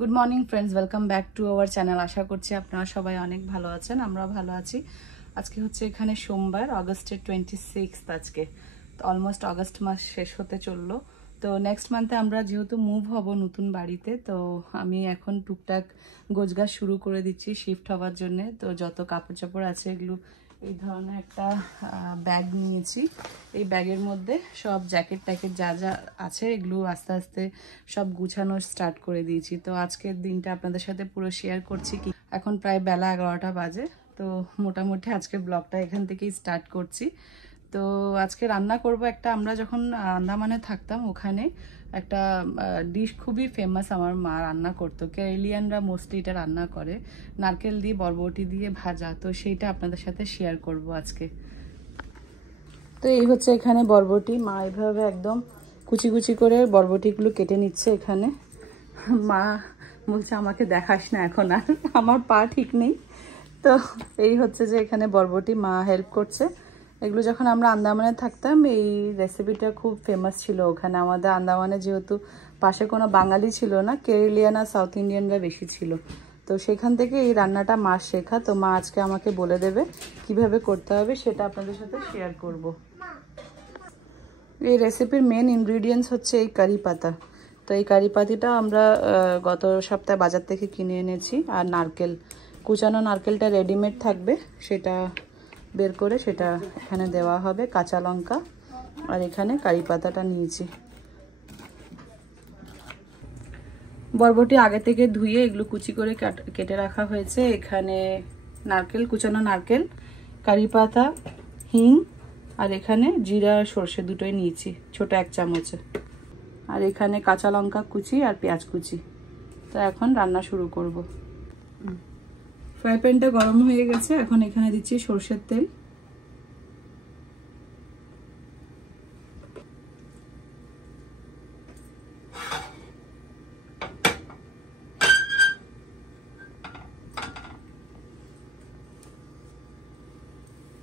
Good morning friends, welcome back to our channel. আশা করছি আপনারা সবাই অনেক ভালো আছেন, আমরাও ভালো আছি। আজকে হচ্ছে এখানে সোমবার, অগস্টের 26 আজকে। তো অলমোস্ট অগস্ট মাস শেষ হতে চললো। তো নেক্সট মান্থে আমরা যেহেতু মুভ হব নতুন বাড়িতে, তো আমি এখন টুকটাক গোছগাছ শুরু করে দিচ্ছি শিফট হওয়ার জন্যে। তো যত কাপড় চাপড় আছে এগুলো এই ধরনের একটা ব্যাগ নিয়েছি। এই ব্যাগের মধ্যে সব জ্যাকেট ট্যাকেট যা যা আছে এগুলো আস্তে আস্তে সব গুছানো স্টার্ট করে দিয়েছি। তো আজকের দিনটা আপনাদের সাথে পুরো শেয়ার করছি। কি এখন প্রায় বেলা 11টা বাজে। তো মোটামুটি আজকে ব্লগটা এখান থেকেই স্টার্ট করছি। তো আজকে রান্না করব একটা, আমরা যখন আন্দামানে থাকতাম ওখানে একটা ডিশ খুবই ফেমাস আমার মা রান্না করতো। কেরালিয়ানরা মোস্টলি এটা রান্না করে, নারকেল দিয়ে বরবটি দিয়ে ভাজা। তো সেইটা আপনাদের সাথে শেয়ার করব আজকে। তো এই হচ্ছে এখানে বরবটি, মা এইভাবে একদম কুচি কুচি করে বরবটিগুলো কেটে নিচ্ছে এখানে। মা বলছে আমাকে দেখাস না এখন আর, আমার পা ঠিক নেই। তো এই হচ্ছে যে এখানে বরবটি মা হেল্প করছে। এগুলো যখন আমরা আন্দামানে থাকতাম এই রেসিপিটা খুব ফেমাস ছিল ওখানে। আমাদের আন্দামানে যেহেতু পাশে কোনো বাঙালি ছিল না, কেরালিয়ান আর সাউথ ইন্ডিয়ানরা বেশি ছিল, তো সেখান থেকে এই রান্নাটা মা শেখা। তো মা আজকে আমাকে বলে দেবে কিভাবে করতে হবে, সেটা আপনাদের সাথে শেয়ার করব। এই রেসিপির মেন ইনগ্রিডিয়েন্টস হচ্ছে এই কারি পাতা। তো এই কারি পাতিটা আমরা গত সপ্তাহে বাজার থেকে কিনে এনেছি। আর নারকেল, কুচানো নারকেলটা রেডিমেড থাকবে, সেটা বের করে সেটা এখানে দেওয়া হবে। কাঁচা লঙ্কা আর এখানে কারি পাতাটা নিয়েছি। বরবটি আগে থেকে ধুয়ে এগুলো কুচি করে কেটে রাখা হয়েছে। এখানে নারকেল, কুচানো নারকেল, কারি পাতা, হিং, আর এখানে জিরা সর্ষে দুটোই নিয়েছি ছোট 1 চামচে। আর এখানে কাঁচা লঙ্কা কুচি আর পেঁয়াজ কুচি। তো এখন রান্না শুরু করব। ফ্রাই প্যানটা গরম হয়ে গেছে, এখন এখানে দিচ্ছি সর্ষের তেল।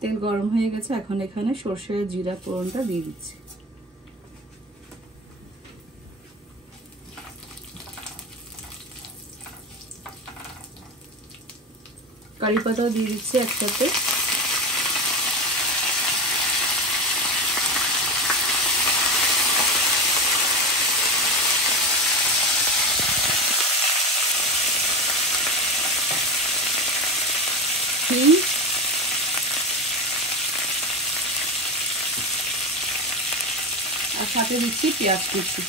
তেল গরম হয়ে গেছে, এখন এখানে সর্ষে জিরা ফোড়নটা দিয়ে দিচ্ছি। কারি পাতাও দিয়ে দিচ্ছি একসাথে। আর সাথে দিচ্ছি পেঁয়াজ কুচি।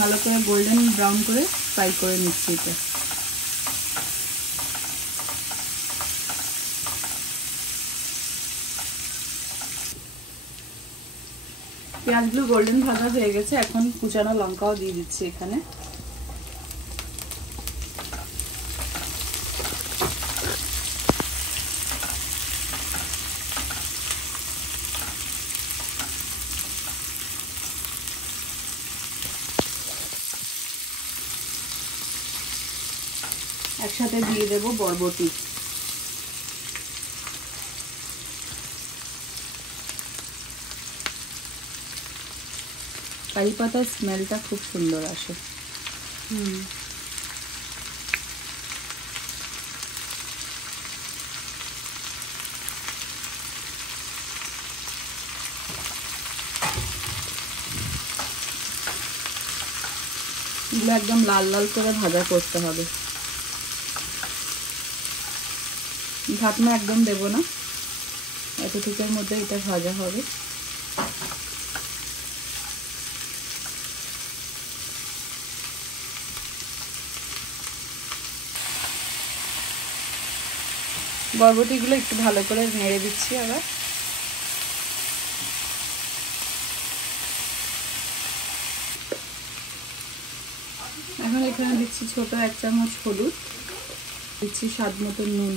ভালো করে গোল্ডেন ব্রাউন করে ফ্রাই করে নিচ্ছি এটা। পেঁয়াজগুলো গোল্ডেন ভাজা হয়ে গেছে, এখন কুচানো লঙ্কাও দিয়ে দিচ্ছি এখানে। একসাথে দিয়ে দেবো বরবটি। কারি পাতার স্মেলটা খুব সুন্দর আসে। এগুলো একদম লাল লাল করে ভাজা করতে হবে, ঢাকনা একদম দেবো না, এতটুকুর মধ্যে এটা ভাজা হবে। বরবটিগুলো একটু ভালো করে নেড়ে দিচ্ছি আবার। এখন এখানে দিচ্ছি ছোট 1 চামচ হলুদ, দিচ্ছি স্বাদ মতো নুন।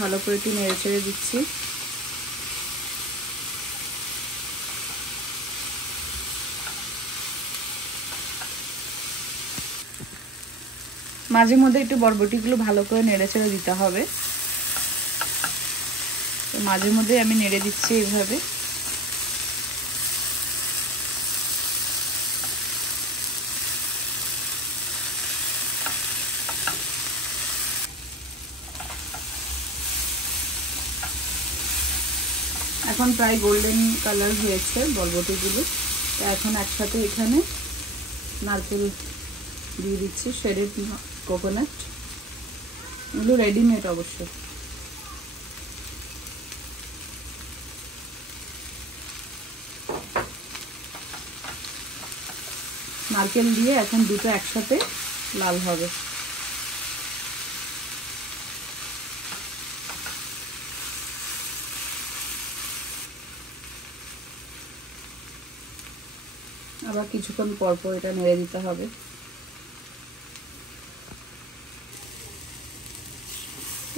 ভালো করে একটু নেড়ে ছেড়ে দিচ্ছি। মাঝে মধ্যে একটু বরবটিগুলো ভালো করে নেড়ে চেড়ে দিতে হবে। তো মাঝে মধ্যে আমি নেড়ে দিচ্ছি এইভাবে। এখন প্রায় গোল্ডেন কালার হয়েছে বরবটিগুলো। তো এখন একসাথে এখানে নারকেল দিয়ে দিচ্ছি, শেডেড কোকোনাট, এগুলো রেডিমেড অবশ্য। নারকেল দিয়ে এখন দুটো একসাথে লাল হবে। আবার কিছুক্ষণ পর পর এটা নেড়ে দিতে হবে।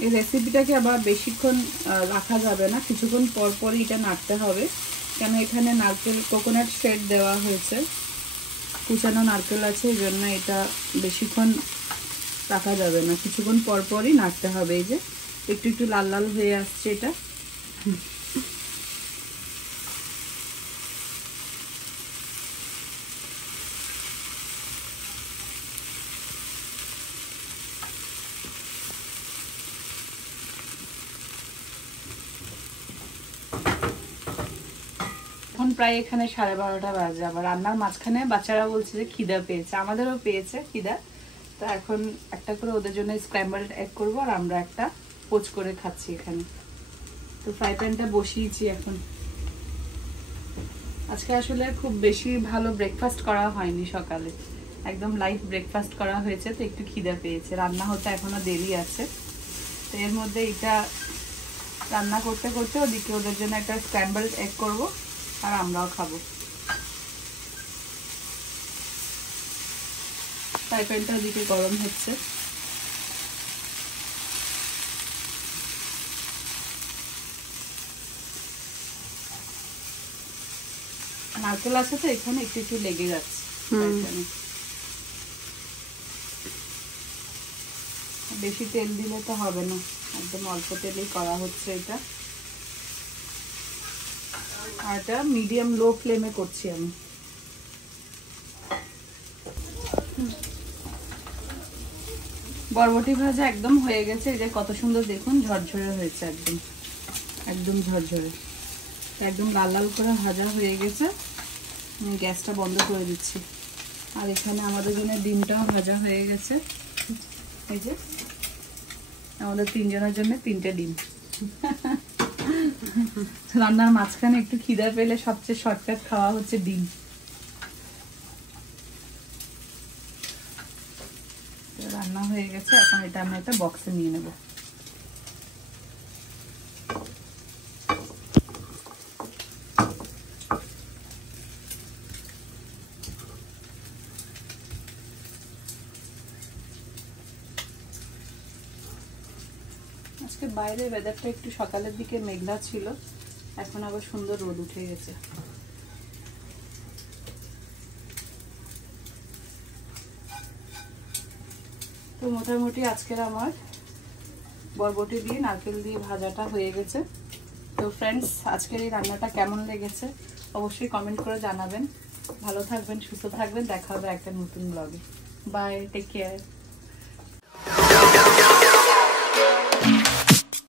এই রেসিপিটাকে আবার বেশিক্ষণ রাখা যাবে না, কিছুক্ষণ পর পরই এটা নাড়তে হবে, কেন এখানে নারকেল কোকোনাট শেড দেওয়া হয়েছে, কুচানো নারকেল আছে, এই জন্য এটা বেশিক্ষণ রাখা যাবে না, কিছুক্ষণ পর পরই নাড়তে হবে। এই যে একটু একটু লাল লাল হয়ে আসছে এটা। এখন প্রায় এখানে 12:30 বাজে। আবার রান্নার মাঝখানে বাচ্চারা বলছে যে খিদা পেয়েছে, আমাদেরও পেয়েছে খিদা। তো এখন একটা করে ওদের জন্য স্ক্র্যাম্বলড এগ করবো, আর আমরা একটা পোচ করে খাচ্ছি এখানে। তো ফ্রাই প্যানটা বসিয়েছি এখন। আজকে আসলে খুব বেশি ভালো ব্রেকফাস্ট করা হয়নি সকালে, একদম লাইট ব্রেকফাস্ট করা হয়েছে, তো একটু খিদা পেয়েছে। রান্না হতে এখনো দেরি আছে। তো এর মধ্যে এটা রান্না করতে করতে ওদিকে ওদের জন্য একটা স্ক্র্যাম্বলড এগ করবো, আর আমরাও খাবো। ফ্রাই প্যানটা ওদিকে গরম হচ্ছে। নারকেল আছে তো এখানে একটু একটু লেগে যাচ্ছে। বেশি তেল দিলে তো হবে না, একদম অল্প তেলেই করা হচ্ছে এটা। আর এটা মিডিয়াম লো ফ্লেমে করছি আমি। বরবটি ভাজা একদম হয়ে গেছে। এই যে কত সুন্দর দেখুন, ঝরঝরে হয়েছে, একদম একদম ঝরঝরে, একদম লাল লাল করে ভাজা হয়ে গেছে। আমি গ্যাসটা বন্ধ করে দিচ্ছি। আর এখানে আমাদের জন্য ডিমটাও ভাজা হয়ে গেছে। এই যে আমাদের 3 জনের জন্য 3টে ডিম। রান্নার মাঝখানে একটু খিদা পেলে সবচেয়ে শর্টকাট খাওয়া হচ্ছে ডিম। রান্না হয়ে গেছে, এখন এটা আমি একটা বক্সে নিয়ে নেব। আজকে বাইরে ওয়েদারটা একটু সকালের দিকে মেঘলা ছিল, এখন আবার সুন্দর রোদ উঠে গেছে। তো মোটামুটি আজকের আমার বরবটি দিয়ে নারকেল দিয়ে ভাজাটা হয়ে গেছে। তো ফ্রেন্ডস, আজকের এই রান্নাটা কেমন লেগেছে অবশ্যই কমেন্ট করে জানাবেন। ভালো থাকবেন, সুস্থ থাকবেন, দেখা হবে একটা নতুন ব্লগে। Bye, take care.